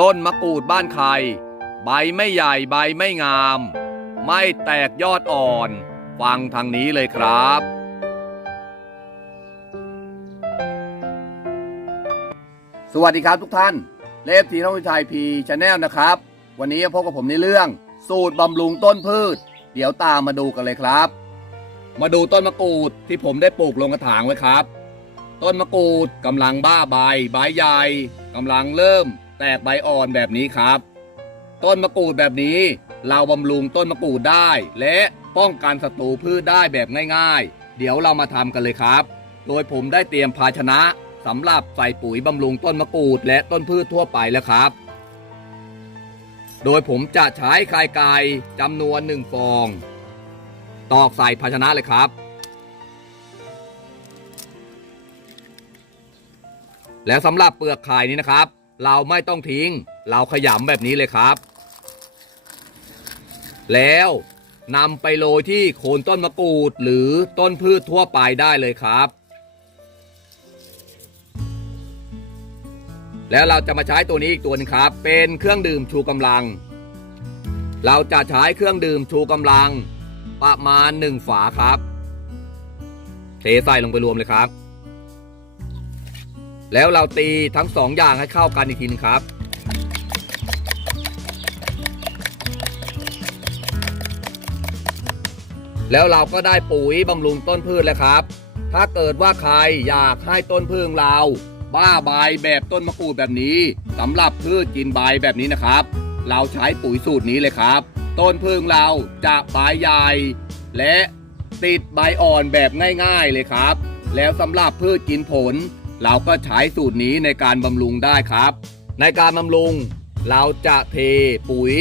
ต้นมะกรูดบ้านใคร ใบไม่ใหญ่ใบไม่งาม ไม่แตกยอดอ่อน ฟังทางนี้เลยครับ สวัสดีครับทุกท่าน เลฟทีน้องวิชัยพีชาแนลนะครับ วันนี้พบกับผมในเรื่อง สูตรบำรุงต้นพืช เดี๋ยวตามมาดูกันเลยครับ มาดูต้นมะกรูดที่ผมได้ปลูกลงกระถางไว้ครับ ต้นมะกรูดกำลังบ้าใบใบใหญ่กำลังเริ่ม แตกใบอ่อนแบบนี้ครับ ต้นมะกรูดแบบนี้ เราบำรุงต้นมะกรูดได้ และป้องกันศัตรูพืชได้แบบง่ายๆ เดี๋ยวเรามาทำกันเลยครับ โดยผมได้เตรียมภาชนะสำหรับใส่ปุ๋ยบำรุงต้นมะกรูดและต้นพืชทั่วไปแล้วครับ โดยผมจะใช้ไข่ไก่จำนวนหนึ่งฟอง ตอกใส่ภาชนะเลยครับ แล้วสำหรับเปลือกไข่นี้นะครับ เราไม่ต้องทิ้ง เราขยำแบบนี้เลยครับ แล้วนำไปโรยที่โคนต้นมะกรูดหรือต้นพืชทั่วไปได้เลยครับ แล้วเราจะมาใช้ตัวนี้อีกตัวหนึงครับ เป็นเครื่องดื่มชูกำลัง เราจะใช้เครื่องดื่มชูกำลัง ประมาณหนึ่งฝาครับ เทใส่ลงไปรวมเลยครับ แล้วเราตีทั้งสองอย่างให้เข้ากันอีกทีนึงครับ แล้วเราก็ได้ปุ๋ยบำรุงต้นพืชแล้วครับ ถ้าเกิดว่าใครอยากให้ต้นพืชเรา บ้าใบแบบต้นมะกรูดแบบนี้สำหรับพืชกินใบแบบนี้นะครับ เราใช้ปุ๋ยสูตรนี้เลยครับ ต้นพึ่งเราจะใบใหญ่ และติดใบอ่อนแบบง่าย ๆเลยครับ แล้วสำหรับพืชกินผล เราก็ใช้สูตรนี้ในการบำรุงได้ครับ ในการบำรุง เราจะเทปุ๋ย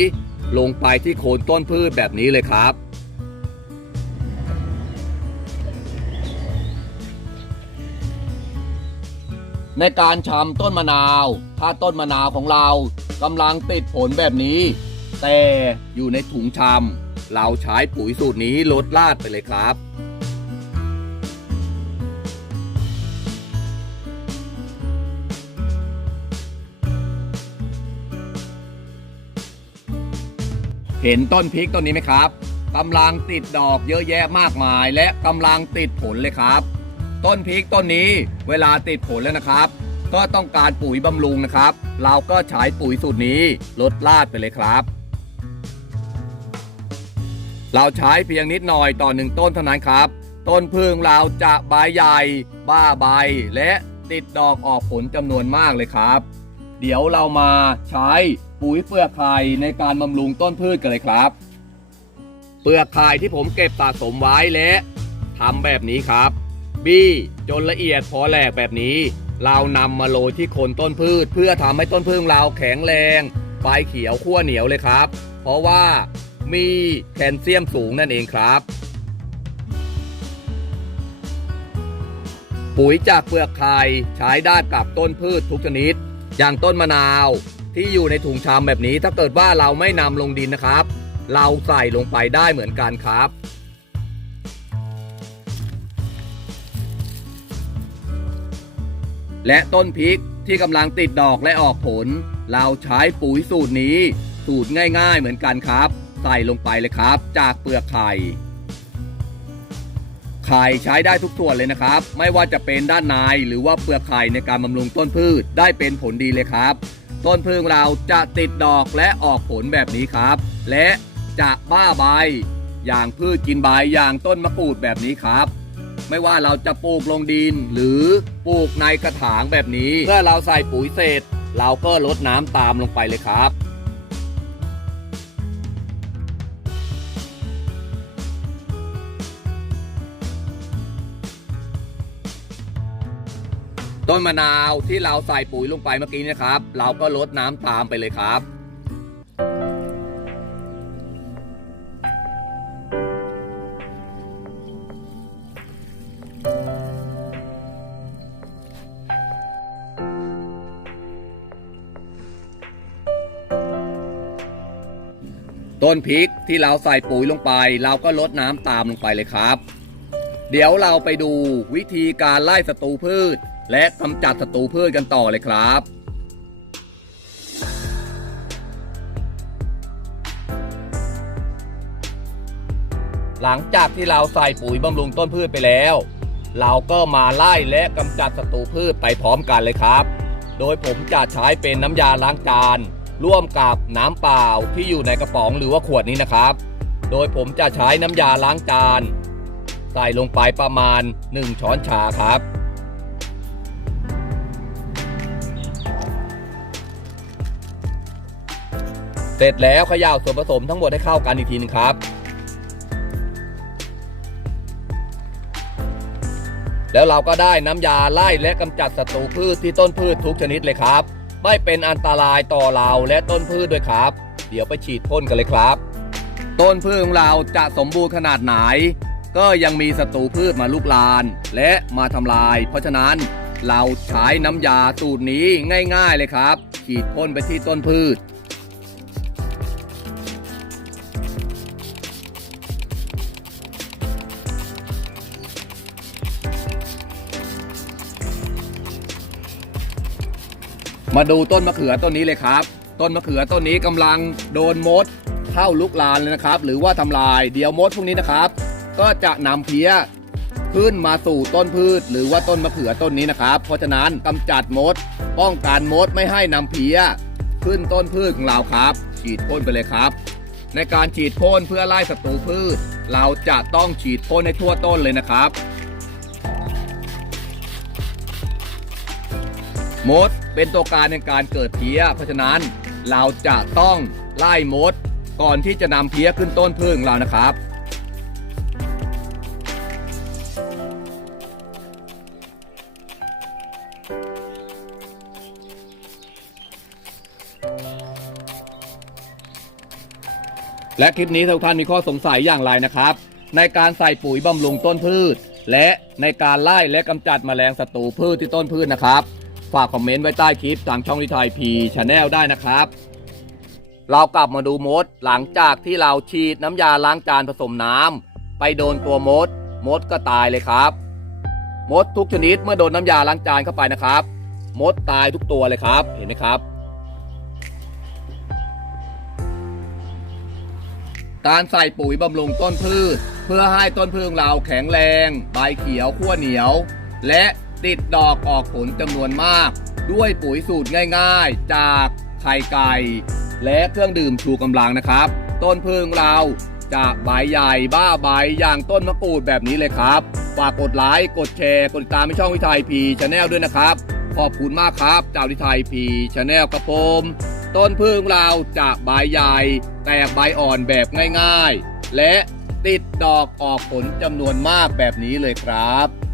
ลงไปที่โคนต้นพืชแบบนี้เลยครับ ในการชำต้นมะนาว ถ้าต้นมะนาวของเรากำลังติดผลแบบนี้ แต่อยู่ในถุงชำเราใช้ปุ๋ยสูตรนี้ลดลาดไปเลยครับ เห็นต้นพริกต้นนี้ไหมครับกำลังติดดอกเยอะแยะมากมาย และกำลังติดผลเลยครับ ต้นพริกต้นนี้เวลาติดผลแล้วนะครับ ก็ต้องการปุ๋ยบำรุงนะครับ เราก็ใช้ปุ๋ยสูตรนี้ลดลาดไปเลยครับ เราใช้เพียงนิดหน่อยต่อหนึ่งต้นเท่านั้นครับ ต้นพึ่งเราจะใบใหญ่ บ้าใบ และติดดอกออกผลจำนวนมากเลยครับ เดี๋ยวเรามาใช้ ปุ๋ยเปลือกไข่ในการบำรุงต้นพืชกันเลยครับ เปลือกไข่ที่ผมเก็บสะสมไว้และทำแบบนี้ครับ บี้จนละเอียดพอแหลกแบบนี้ เรานำมาโรยที่โคนต้นพืช เพื่อทำให้ต้นพืชเราแข็งแรงใบเขียวขั้วเหนียวเลยครับ เพราะว่ามีแคลเซียมสูงนั่นเองครับ ปุ๋ยจากเปลือกไข่ใช้ได้กับต้นพืชทุกชนิด อย่างต้นมะนาว ที่อยู่ในถุงชามแบบนี้ ถ้าเกิดว่าเราไม่นำลงดินนะครับ เราใส่ลงไปได้เหมือนกันครับและต้นพริกที่กำลังติดดอกและออกผล เราใช้ปุ๋ยสูตรนี้ สูตรง่ายๆเหมือนกันครับ ใส่ลงไปเลยครับ จากเปลือกไข่ ไข่ใช้ได้ทุกส่วนเลยนะครับ ไม่ว่าจะเป็นด้านในหรือว่าเปลือกไข่ในการบำรุงต้นพืชได้เป็นผลดีเลยครับ ต้นพึ่งเราจะติดดอกและออกผลแบบนี้ครับ และจะบ้าใบ อย่างพืชกินใบอย่างต้นมะกรูดแบบนี้ครับ ไม่ว่าเราจะปลูกลงดินหรือปลูกในกระถางแบบนี้ เมื่อเราใส่ปุ๋ยเสร็จ เราก็ลดน้ำตามลงไปเลยครับ ต้นมะนาวที่เราใส่ปุ๋ยลงไปเมื่อกี้นะครับ เราก็ลดน้ำตามไปเลยครับต้นพริกที่เราใส่ปุ๋ยลงไป เราก็ลดน้ำตามลงไปเลยครับ เดี๋ยวเราไปดูวิธีการไล่ศัตรูพืช และกำจัดศัตรูพืชกันต่อเลยครับหลังจากที่เราใส่ปุ๋ยบำรุงต้นพืชไปแล้ว เราก็มาไล่และกำจัดศัตรูพืชไปพร้อมกันเลยครับ โดยผมจะใช้เป็นน้ำยาล้างจาน ร่วมกับน้ำเปล่าที่อยู่ในกระป๋องหรือว่าขวดนี้นะครับ โดยผมจะใช้น้ำยาล้างจาน ใส่ลงไปประมาณ 1 ช้อนชาครับ เสร็จแล้วเขย่าส่วนผสมทั้งหมดให้เข้ากันอีกทีหนึงครับ แล้วเราก็ได้น้ำยาไล่และกำจัดศัตรูพืชที่ต้นพืชทุกชนิดเลยครับ ไม่เป็นอันตรายต่อเราและต้นพืชด้วยครับ เดี๋ยวไปฉีดพ่นกันเลยครับ ต้นพืชของเราจะสมบูรณ์ขนาดไหน ก็ยังมีศัตรูพืชมาลุกลาน และมาทำลาย เพราะฉะนั้นเราใช้น้ำยาสูตรนี้ง่าย ๆเลยครับ ฉีดพ่นไปที่ต้นพืช มาดูต้นมะเขือต้นนี้เลยครับ ต้นมะเขือต้นนี้กำลังโดนมดเข้าลุกลานเลยนะครับ หรือว่าทำลายเดี๋ยวมดพวกนี้นะครับ ก็จะนำเพี้ยขึ้นมาสู่ต้นพืช หรือว่าต้นมะเขือต้นนี้นะครับ เพราะฉะนั้นกำจัดมด ป้องกันมดไม่ให้นำเพี้ยขึ้นต้นพืชของเราครับ ฉีดพ่นไปเลยครับ ในการฉีดพ่นเพื่อไล่ศัตรูพืช เราจะต้องฉีดพ่นให้ทั่วต้นเลยนะครับ มดเป็นตัวการในการเกิดเพี้ย เพราะฉะนั้นเราจะต้องไล่มดก่อนที่จะนำเพี้ยขึ้นต้นพึ่งเรานะครับ และคลิปนี้ทุกท่านมีข้อสงสัยอย่างไรนะครับ ในการใส่ปุ๋ยบำรุงต้นพืช และในการไล่และกำจัดแมลงศัตรูพืชที่ต้นพืชนะครับ ฝากคอมเมนต์ไว้ใต้คลิปทางช่องวิทยพีชาแนลได้นะครับ เรากลับมาดูมดหลังจากที่เราฉีดน้ำยาล้างจานผสมน้ำไปโดนตัวมด มดก็ตายเลยครับ มดทุกชนิดเมื่อโดนน้ำยาล้างจานเข้าไปนะครับ มดตายทุกตัวเลยครับเห็นไหมครับ การใส่ปุ๋ยบำรุงต้นพืช เพื่อให้ต้นพืชเราแข็งแรง ใบเขียวขั้วเหนียว และ ติดดอกออกผลจำนวนมาก ด้วยปุ๋ยสูตรง่ายๆ จากไข่ไก่ และเครื่องดื่มชูกำลังนะครับ ต้นพืชของเราจะใบใหญ่บ้าใบอย่างต้นมะกรูดแบบนี้เลยครับ ฝากกดไลค์กดแชร์ กดติดตามในช่องวิทัยพีชาแนลด้วยนะครับ ขอบคุณมากครับเจ้าวิทัยพีชาแนลกระผมต้นพึ่งเราจะใบใหญ่ แตกใบอ่อนแบบง่ายๆ และติดดอกออกผลจำนวนมากแบบนี้เลยครับ